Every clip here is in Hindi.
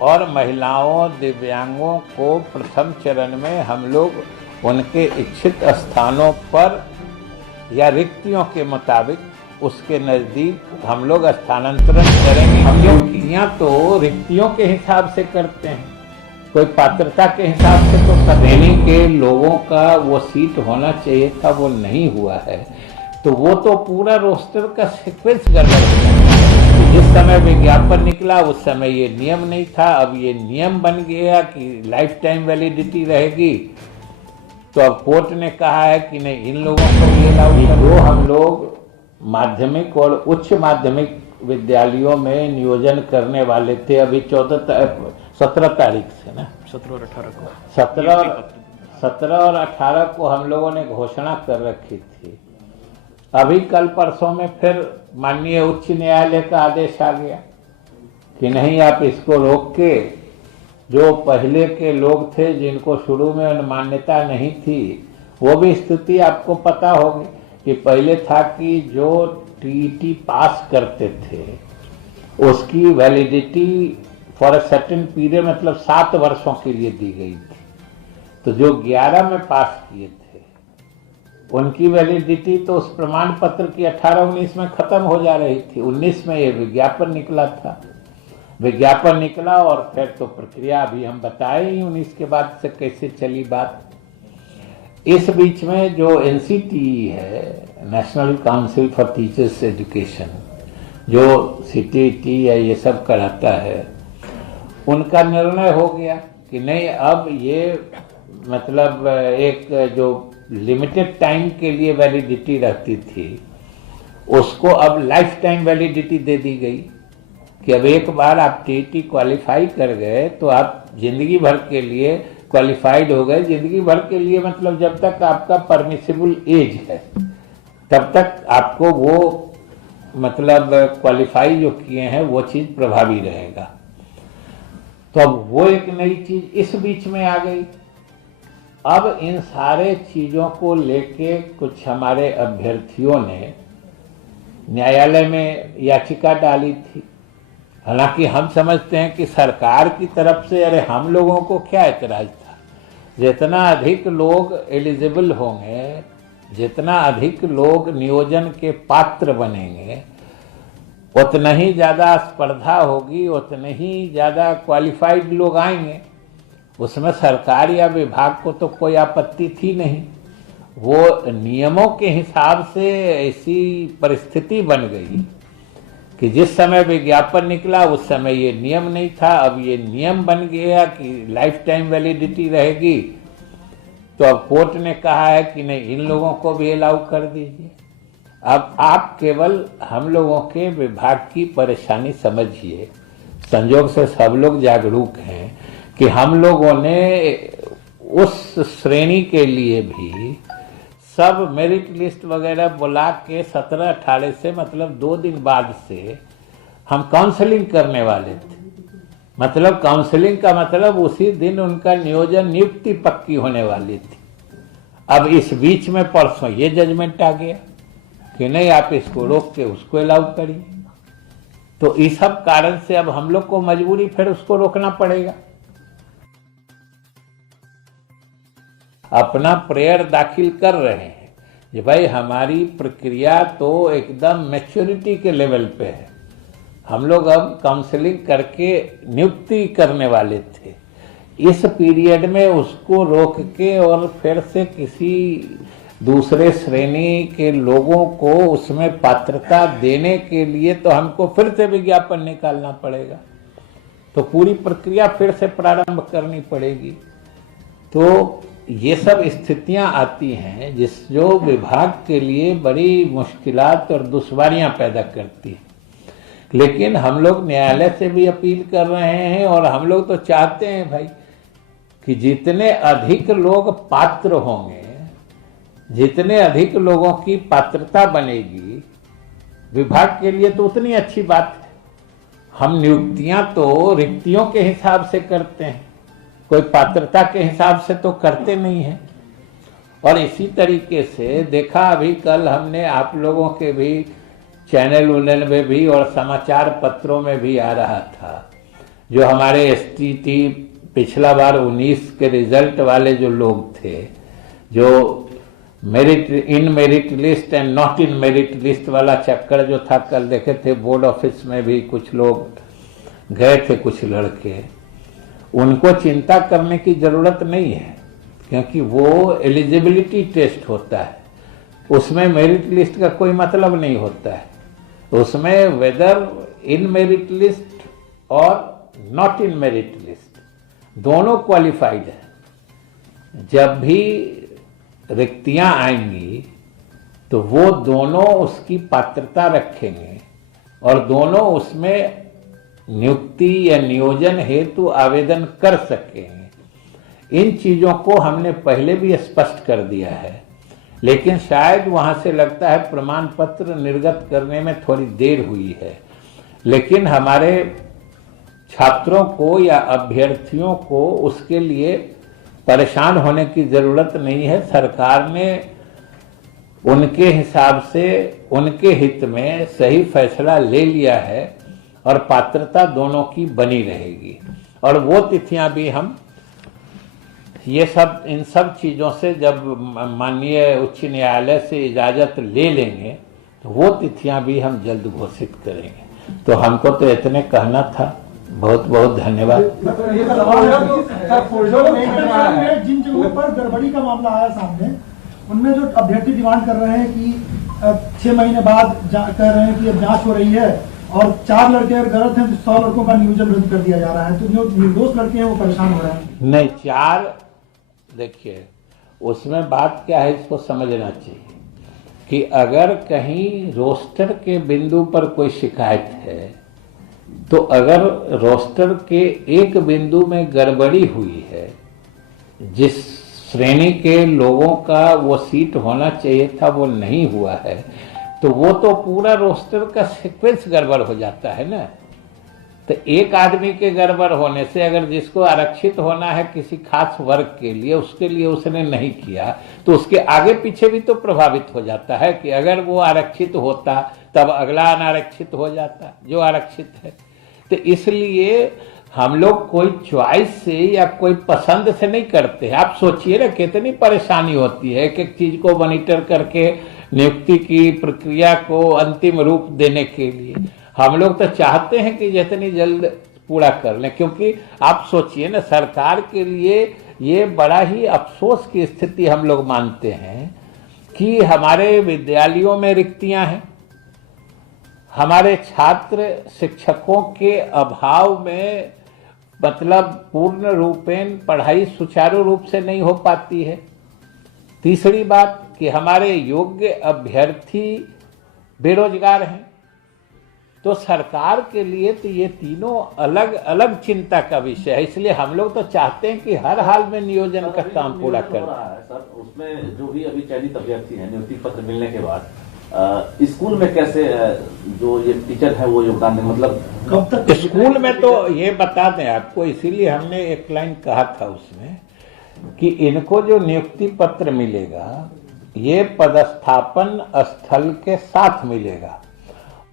और महिलाओं दिव्यांगों को प्रथम चरण में हम लोग उनके इच्छित स्थानों पर या रिक्तियों के मुताबिक उसके नज़दीक हम लोग स्थानांतरण करेंगे। हम नियुक्तियाँ तो रिक्तियों के हिसाब से करते हैं, कोई पात्रता के हिसाब से तो श्रेणी के लोगों का वो सीट होना चाहिए था, वो नहीं हुआ है। तो वो तो पूरा रोस्टर का सीक्वेंस गड़बड़ है। जिस समय विज्ञापन निकला उस समय ये नियम नहीं था, अब ये नियम बन गया कि लाइफ टाइम वैलिडिटी रहेगी। तो अब कोर्ट ने कहा है कि नहीं, इन लोगों को भी अलाउ करो। हम लोग माध्यमिक और उच्च माध्यमिक विद्यालयों में नियोजन करने वाले थे, अभी 17 तारीख से ना, 17 और 18 को 17 और 18 को हम लोगों ने घोषणा कर रखी थी। अभी कल परसों में फिर माननीय उच्च न्यायालय का आदेश आ गया कि नहीं, आप इसको रोक के जो पहले के लोग थे जिनको शुरू में मान्यता नहीं थी, वो भी स्थिति आपको पता होगी कि पहले था कि जो टीईटी पास करते थे उसकी validity for a certain period, मतलब 7 वर्षों के लिए दी गई थी। तो जो 11 में पास किए थे उनकी वैलिडिटी तो उस प्रमाण पत्र की 18-19 में खत्म हो जा रही थी। 19 में ये विज्ञापन निकला था, विज्ञापन निकला और फिर तो प्रक्रिया अभी हम बताए ही 19 के बाद से कैसे चली बात। इस बीच में जो एनसीटीई है, national council for teachers education, जो सीटीटी या ये सब कराता है, उनका निर्णय हो गया कि नहीं, अब ये मतलब एक जो लिमिटेड टाइम के लिए वैलिडिटी रहती थी उसको अब लाइफ टाइम वैलिडिटी दे दी गई कि अब एक बार आप टीईटी क्वालिफाई कर गए तो आप जिंदगी भर के लिए क्वालिफाइड हो गए। जिंदगी भर के लिए मतलब जब तक आपका परमिसिबल एज है तब तक आपको वो मतलब क्वालिफाई जो किए हैं वो चीज प्रभावी रहेगा। तो अब वो एक नई चीज इस बीच में आ गई। अब इन सारे चीजों को लेके कुछ हमारे अभ्यर्थियों ने न्यायालय में याचिका डाली थी। हालांकि हम समझते हैं कि सरकार की तरफ से अरे हम लोगों को क्या एतराज था, जितना अधिक लोग एलिजिबल होंगे, जितना अधिक लोग नियोजन के पात्र बनेंगे, उतना ही ज्यादा स्पर्धा होगी, उतने ही ज्यादा क्वालिफाइड लोग आएंगे। उसमें सरकार या विभाग को तो कोई आपत्ति थी नहीं। वो नियमों के हिसाब से ऐसी परिस्थिति बन गई कि जिस समय विज्ञापन निकला उस समय ये नियम नहीं था, अब ये नियम बन गया कि लाइफ टाइम वैलिडिटी रहेगी। तो अब कोर्ट ने कहा है कि नहीं, इन लोगों को भी अलाउ कर दीजिए। अब आप केवल हम लोगों के विभाग की परेशानी समझिए। संयोग से सब लोग जागरूक हैं कि हम लोगों ने उस श्रेणी के लिए भी सब मेरिट लिस्ट वगैरह बुला के 17-18 से मतलब 2 दिन बाद से हम काउंसलिंग करने वाले थे। मतलब काउंसलिंग का मतलब उसी दिन उनका नियुक्ति पक्की होने वाली थी। अब इस बीच में परसों ये जजमेंट आ गया कि नहीं, आप इसको रोक के उसको अलाउ करिए। तो इस सब कारण से अब हम लोग को मजबूरी फिर उसको रोकना पड़ेगा। अपना प्रेयर दाखिल कर रहे हैं कि भाई हमारी प्रक्रिया तो एकदम मैच्योरिटी के लेवल पे है। हम लोग अब काउंसलिंग करके नियुक्ति करने वाले थे। इस पीरियड में उसको रोक के और फिर से किसी दूसरे श्रेणी के लोगों को उसमें पात्रता देने के लिए तो हमको फिर से विज्ञापन निकालना पड़ेगा। तो पूरी प्रक्रिया फिर से प्रारंभ करनी पड़ेगी। तो ये सब स्थितियां आती हैं जो विभाग के लिए बड़ी मुश्किलात और दुश्वारियां पैदा करती है। लेकिन हम लोग न्यायालय से भी अपील कर रहे हैं और हम लोग तो चाहते हैं भाई कि जितने अधिक लोग पात्र होंगे, जितने अधिक लोगों की पात्रता बनेगी विभाग के लिए तो उतनी अच्छी बात है। हम नियुक्तियां तो रिक्तियों के हिसाब से करते हैं, कोई पात्रता के हिसाब से तो करते नहीं है। और इसी तरीके से देखा, अभी कल हमने आप लोगों के भी चैनल में भी और समाचार पत्रों में भी आ रहा था जो हमारे एसटीटी पिछला बार 19 के रिजल्ट वाले जो लोग थे, जो merit in merit list and not in merit list वाला चक्कर जो था, कल देखे थे बोर्ड ऑफिस में भी कुछ लोग गए थे, कुछ लड़के, उनको चिंता करने की जरूरत नहीं है, क्योंकि वो एलिजिबिलिटी टेस्ट होता है, उसमें मेरिट लिस्ट का कोई मतलब नहीं होता है। उसमें वेदर इन मेरिट लिस्ट और नॉट इन मेरिट लिस्ट दोनों क्वालिफाइड है। जब भी रिक्तियां आएंगी तो वो दोनों उसकी पात्रता रखेंगे और दोनों उसमें नियुक्ति या नियोजन हेतु आवेदन कर सकेंगे। इन चीजों को हमने पहले भी स्पष्ट कर दिया है, लेकिन शायद वहां से लगता है प्रमाण पत्र निर्गत करने में थोड़ी देर हुई है। लेकिन हमारे छात्रों को या अभ्यर्थियों को उसके लिए परेशान होने की जरूरत नहीं है। सरकार ने उनके हिसाब से, उनके हित में सही फैसला ले लिया है और पात्रता दोनों की बनी रहेगी। और वो तिथियां भी हम ये सब, इन सब चीजों से जब माननीय उच्च न्यायालय से इजाजत ले लेंगे तो वो तिथियां भी हम जल्द घोषित करेंगे। तो हमको तो इतने कहना था। बहुत बहुत धन्यवाद। जिन जगहों पर गड़बड़ी का मामला आया सामने, उनमें जो अभ्यर्थी डिमांड कर रहे हैं कि 6 महीने बाद कह रहे हैं कि अब जांच हो रही है और 4 लड़के अगर गलत हैं तो 100 लड़कों का नियोजन रद्द कर दिया जा रहा है, तो जो निर्दोष लड़के हैं वो परेशान हो रहे हैं। नहीं, 4 देखिए, उसमें बात क्या है इसको समझना चाहिए कि अगर कहीं रोस्टर के बिंदु पर कोई शिकायत है तो अगर रोस्टर के एक बिंदु में गड़बड़ी हुई है, जिस श्रेणी के लोगों का वो सीट होना चाहिए था वो नहीं हुआ है, तो वो तो पूरा रोस्टर का सीक्वेंस गड़बड़ हो जाता है ना। तो एक आदमी के गड़बड़ होने से अगर जिसको आरक्षित होना है किसी खास वर्ग के लिए, उसके लिए उसने नहीं किया तो उसके आगे पीछे भी तो प्रभावित हो जाता है कि अगर वो आरक्षित होता तब अगला अनारक्षित हो जाता जो आरक्षित है। तो इसलिए हम लोग कोई चॉइस से या कोई पसंद से नहीं करते हैं। आप सोचिए ना कितनी परेशानी होती है एक एक चीज को मॉनिटर करके नियुक्ति की प्रक्रिया को अंतिम रूप देने के लिए। हम लोग तो चाहते हैं कि जितनी जल्द पूरा कर लें, क्योंकि आप सोचिए ना, सरकार के लिए ये बड़ा ही अफसोस की स्थिति हम लोग मानते हैं कि हमारे विद्यालयों में रिक्तियां हैं, हमारे छात्र शिक्षकों के अभाव में मतलब पूर्ण रूपेण पढ़ाई सुचारू रूप से नहीं हो पाती है। तीसरी बात कि हमारे योग्य अभ्यर्थी बेरोजगार हैं। तो सरकार के लिए तो ये तीनों अलग अलग चिंता का विषय है। इसलिए हम लोग तो चाहते हैं कि हर हाल में नियोजन का काम पूरा कर सर। उसमें जो भी अभी चयनित अभ्यर्थी हैं, नियुक्ति पत्र मिलने के बाद स्कूल में कैसे जो ये टीचर है वो योगदान दें, मतलब कब तक स्कूल में? तो ये बता दें आपको, इसीलिए हमने एक लाइन कहा था उसमें कि इनको जो नियुक्ति पत्र मिलेगा ये पदस्थापन स्थल के साथ मिलेगा,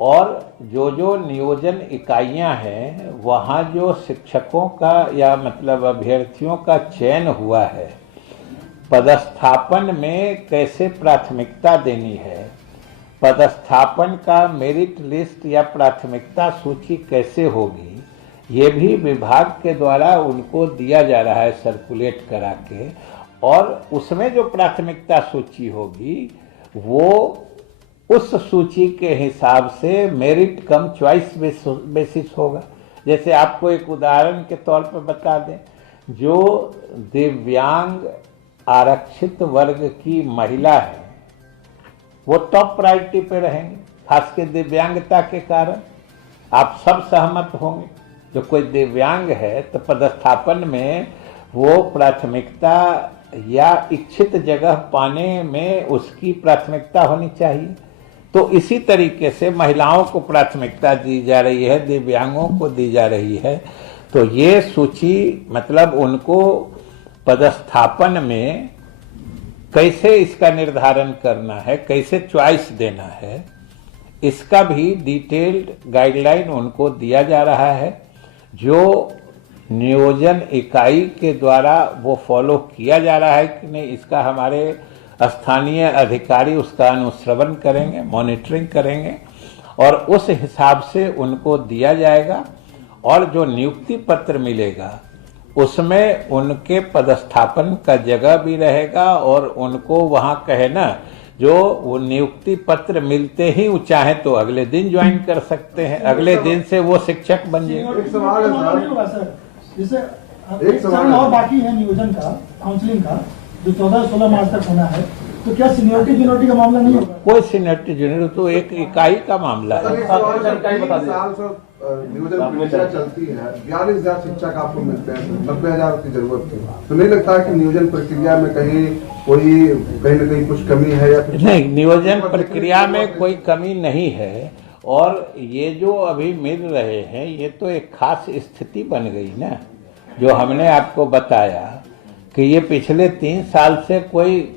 और जो जो नियोजन इकाइयां हैं वहां जो शिक्षकों का या मतलब अभ्यर्थियों का चयन हुआ है, पदस्थापन में कैसे प्राथमिकता देनी है, पदस्थापन का मेरिट लिस्ट या प्राथमिकता सूची कैसे होगी, ये भी विभाग के द्वारा उनको दिया जा रहा है सर्कुलेट करा के। और उसमें जो प्राथमिकता सूची होगी वो उस सूची के हिसाब से मेरिट कम चॉइस बेसिस होगा। जैसे आपको एक उदाहरण के तौर पर बता दें, जो दिव्यांग आरक्षित वर्ग की महिला है वो टॉप प्रायोरिटी पे रहेंगे, खासकर दिव्यांगता के कारण। आप सब सहमत होंगे, जो कोई दिव्यांग है तो पदस्थापन में वो प्राथमिकता या इच्छित जगह पाने में उसकी प्राथमिकता होनी चाहिए। तो इसी तरीके से महिलाओं को प्राथमिकता दी जा रही है, दिव्यांगों को दी जा रही है। तो ये सूची मतलब उनको पदस्थापन में कैसे इसका निर्धारण करना है, कैसे चॉइस देना है, इसका भी डिटेल्ड गाइडलाइन उनको दिया जा रहा है। जो नियोजन इकाई के द्वारा वो फॉलो किया जा रहा है कि नहीं, इसका हमारे स्थानीय अधिकारी उसका अनुश्रवण करेंगे, मॉनिटरिंग करेंगे और उस हिसाब से उनको दिया जाएगा। और जो नियुक्ति पत्र मिलेगा उसमें उनके पदस्थापन का जगह भी रहेगा और उनको वहाँ कहे ना, जो वो नियुक्ति पत्र मिलते ही वो चाहे तो अगले दिन ज्वाइन कर सकते हैं, अगले दिन से वो शिक्षक बन जाएंगे। एक सवाल है सर, जैसे एक सवाल और बाकी है नियोजन का, काउंसलिंग का, जो 14-16 मार्च तक होना है, तो क्या सीनियरिटी जूनियरिटी का मामला नहीं होगा? कोई सीनियरिटी जूनियरिटी तो एक इकाई का मामला है। नियोजन प्रक्रिया चलती है, 42,000 शिक्षक आपको मिलते हैं, 90,000 की जरूरत थी, तो नहीं लगता है कि नियोजन प्रक्रिया में कहीं न कहीं कुछ कमी है या फिर? नहीं, नियोजन प्रक्रिया में कोई कमी नहीं है। और ये जो अभी मिल रहे हैं ये तो एक खास स्थिति बन गई ना, जो हमने आपको बताया कि ये पिछले 3 साल से कोई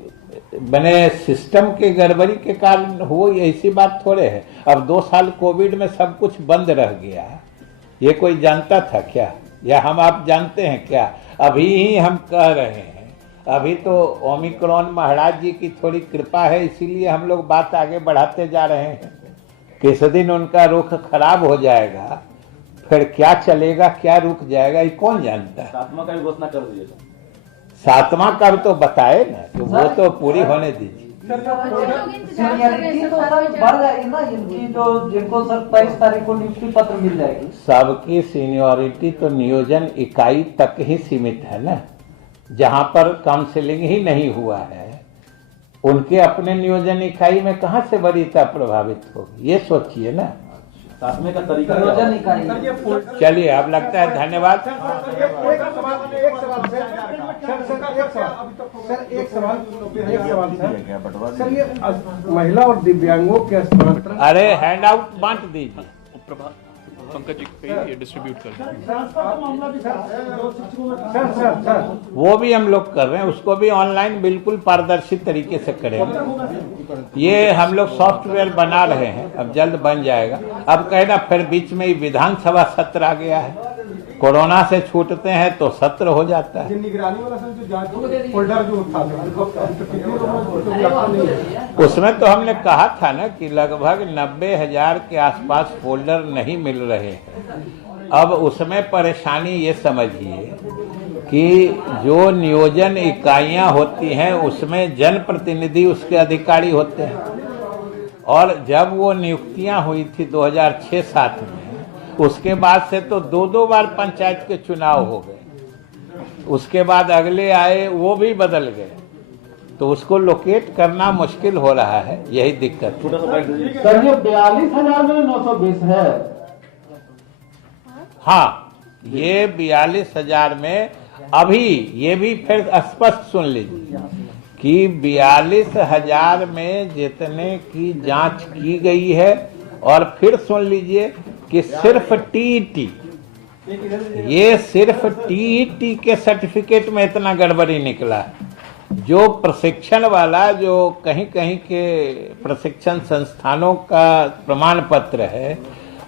बने सिस्टम के गड़बड़ी के कारण हो, ऐसी बात थोड़े है। अब 2 साल कोविड में सब कुछ बंद रह गया, ये कोई जानता था क्या, या हम आप जानते हैं क्या? अभी ही हम कह रहे हैं, अभी तो ओमिक्रॉन महाराज जी की थोड़ी कृपा है, इसीलिए हम लोग बात आगे बढ़ाते जा रहे हैं। किस दिन उनका रुख खराब हो जाएगा, फिर क्या चलेगा क्या रुक जाएगा, ये कौन जानता है। 7वां का भी घोषणा कर दीजिएगा। 7वां का तो बताए ना, तो वो तो पूरी होने दीजिए। सीनियरिटी तो सर बढ़ जाएगी ना इनकी, जो जिनको सर 23 तारीख को नियुक्ति पत्र मिल जाएगी। सबकी सीनियरिटी तो नियोजन इकाई तक ही सीमित है ना, जहां पर काउंसिलिंग ही नहीं हुआ है उनके अपने नियोजन इकाई में कहां से वरीयता प्रभावित होगी, ये सोचिए ना। 7वें का तरीका नियोजन इकाई। चलिए, अब लगता है धन्यवाद। सर ये महिला और दिव्यांगों के स्थानांतरण, अरे हैंड आउट बांट दीजिए। पंकज जी पे ये डिस्ट्रीब्यूट कर दें। ट्रांसफर का मामला भी था, जो शिक्षकों में सर वो भी हम लोग कर रहे हैं, उसको भी ऑनलाइन बिल्कुल पारदर्शी तरीके से करेंगे। ये हम लोग सॉफ्टवेयर बना रहे हैं, अब जल्द बन जाएगा। अब कहना फिर बीच में ही विधानसभा सत्र आ गया है, कोरोना से छूटते हैं तो सत्र हो जाता है। निगरानी वाला सर जो जांच फोल्डर जो था, उसमें तो हमने कहा था ना कि लगभग 90,000 के आसपास फोल्डर नहीं मिल रहे हैं। अब उसमें परेशानी ये समझिए कि जो नियोजन इकाइयां होती हैं उसमें जनप्रतिनिधि उसके अधिकारी होते हैं, और जब वो नियुक्तियां हुई थी 2006-07 में, उसके बाद से तो 2 बार पंचायत के चुनाव हो गए, उसके बाद अगले आए वो भी बदल गए, तो उसको लोकेट करना मुश्किल हो रहा है, यही दिक्कत है। सर ये 42,000 में 920 है। हाँ, ये 42,000 में अभी ये भी फिर स्पष्ट सुन लीजिए कि 42,000 में जितने की जांच की गई है, और फिर सुन लीजिए कि सिर्फ टीईटी, ये सिर्फ टीईटी के सर्टिफिकेट में इतना गड़बड़ी निकला है। जो प्रशिक्षण वाला, जो कहीं कहीं के प्रशिक्षण संस्थानों का प्रमाण पत्र है,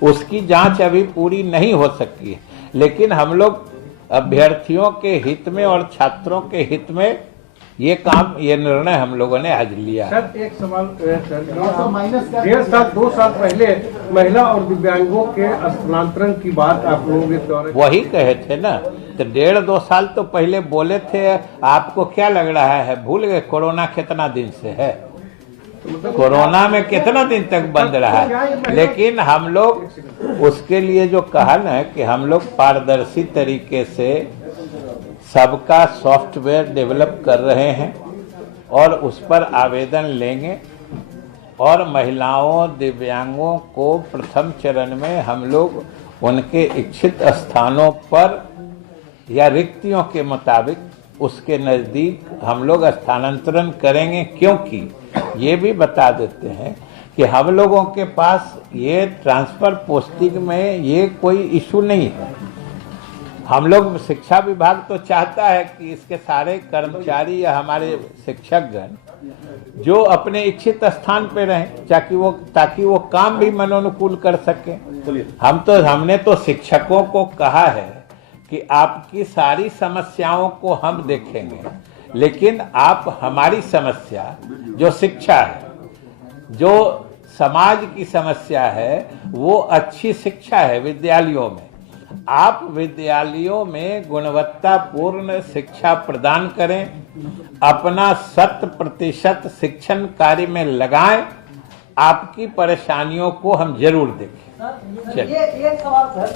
उसकी जांच अभी पूरी नहीं हो सकी है। लेकिन हम लोग अभ्यर्थियों के हित में और छात्रों के हित में ये निर्णय हम लोगों ने आज लिया। सर एक सवाल सर, 2 साल पहले महिला और दिव्यांगों के स्थानांतरण की बात आप लोगों के द्वारा वही कहे थे ना, तो 1.5-2 साल तो पहले बोले थे। आपको क्या लग रहा है, भूल गए कोरोना कितना दिन से है? कोरोना में कितना दिन तक बंद रहा है? लेकिन हम लोग उसके लिए जो कहा ना कि हम लोग पारदर्शी तरीके से सबका सॉफ्टवेयर डेवलप कर रहे हैं और उस पर आवेदन लेंगे, और महिलाओं दिव्यांगों को प्रथम चरण में हम लोग उनके इच्छित स्थानों पर या रिक्तियों के मुताबिक उसके नज़दीक हम लोग स्थानांतरण करेंगे। क्योंकि ये भी बता देते हैं कि हम लोगों के पास ये ट्रांसफर पोस्टिंग में ये कोई इशू नहीं है। हम लोग, शिक्षा विभाग तो चाहता है कि इसके सारे कर्मचारी या हमारे शिक्षकगण जो अपने इच्छित स्थान पे रहें, ताकि वो काम भी मनोनुकूल कर सके। हमने तो शिक्षकों को कहा है कि आपकी सारी समस्याओं को हम देखेंगे, लेकिन आप हमारी समस्या जो शिक्षा है, जो समाज की समस्या है, वो अच्छी शिक्षा है विद्यालयों में। आप विद्यालयों में गुणवत्तापूर्ण शिक्षा प्रदान करें, अपना 100% शिक्षण कार्य में लगाएं, आपकी परेशानियों को हम जरूर देखें। ये एक सवाल सर